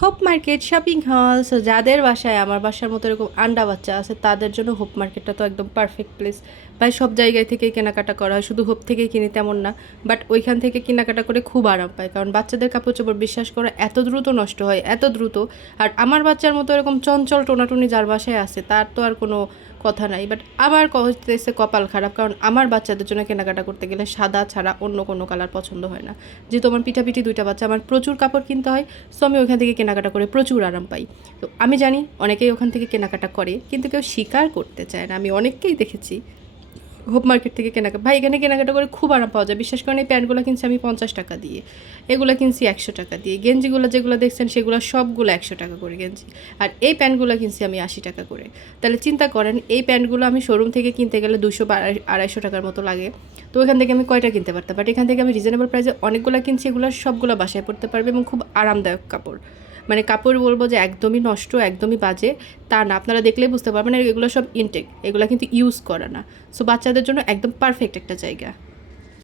Hope market shopping হল। So যাদের বাসায় আমার বাসার মতো এরকম আন্ডা বাচ্চা আছে তাদের জন্য হোপ মার্কেটটা তো একদম পারফেক্ট প্লেস। ভাই সব জায়গায় থেকেই কেনাকাটা করা হয়, শুধু হোপ থেকেই কিনি তেমন না, বাট ওইখান থেকে কেনাকাটা করে খুব আরাম পায়। কারণ বাচ্চাদের কাপড় চোপড় বিশ্বাস করে এত দ্রুত নষ্ট হয়, এত দ্রুত। আর আমার বাচ্চার মতো এরকম চঞ্চল টোনাটুনি যার বাসায় আছে তার তো আর কোনো কথা নাই। বাট আমার হচ্ছে কপাল খারাপ, কারণ আমার বাচ্চাদের জন্য কেনাকাটা করতে গেলে সাদা ছাড়া অন্য কোনো কালার পছন্দ হয় না। যেহেতু আমার পিঠাপিঠি দুইটা বাচ্চা, আমার প্রচুর কাপড় কিনতে হয়। সো আমি ওখান থেকে কেনাকাটা করে প্রচুর আরাম পাই। তো আমি জানি অনেকেই ওখান থেকে কেনাকাটা করে, কিন্তু কেউ স্বীকার করতে চায় না। আমি অনেককেই দেখেছি হোপ মার্কেট থেকে কেনাকাটা, ভাই এখানে কেনাকাটা করে খুব আরাম পাওয়া যায়। বিশেষ করে এই প্যান্টগুলো কিনছি আমি 50 টাকা দিয়ে, এগুলো কিনছি 100 টাকা দিয়ে, গেঞ্জিগুলো যেগুলো দেখছেন সেগুলো সবগুলো 100 টাকা করে গেঞ্জি। আর এই প্যান্টগুলো কিনছি আমি 80 টাকা করে। তাহলে চিন্তা করেন এই প্যান্টগুলো আমি শোরুম থেকে কিনতে গেলে 200 বা 250 টাকার মতো লাগে। তো ওখান থেকে আমি কয়টা কিনতে পারতাম, বাট এখান থেকে আমি রিজনেবল প্রাইসে অনেকগুলো কিনছি। এগুলো সবগুলো বাসায় পড়তে পারবে এবং খুব আরামদায়ক কাপড়। মানে কাপড় বলবো যে একদমই নষ্ট, একদমই বাজে তা না। আপনারা দেখলেই বুঝতে পারবেন। আর এগুলো সব ইনটেক, এগুলো কিন্তু ইউজ করা না। সো বাচ্চাদের জন্য একদম পারফেক্ট একটা জায়গা।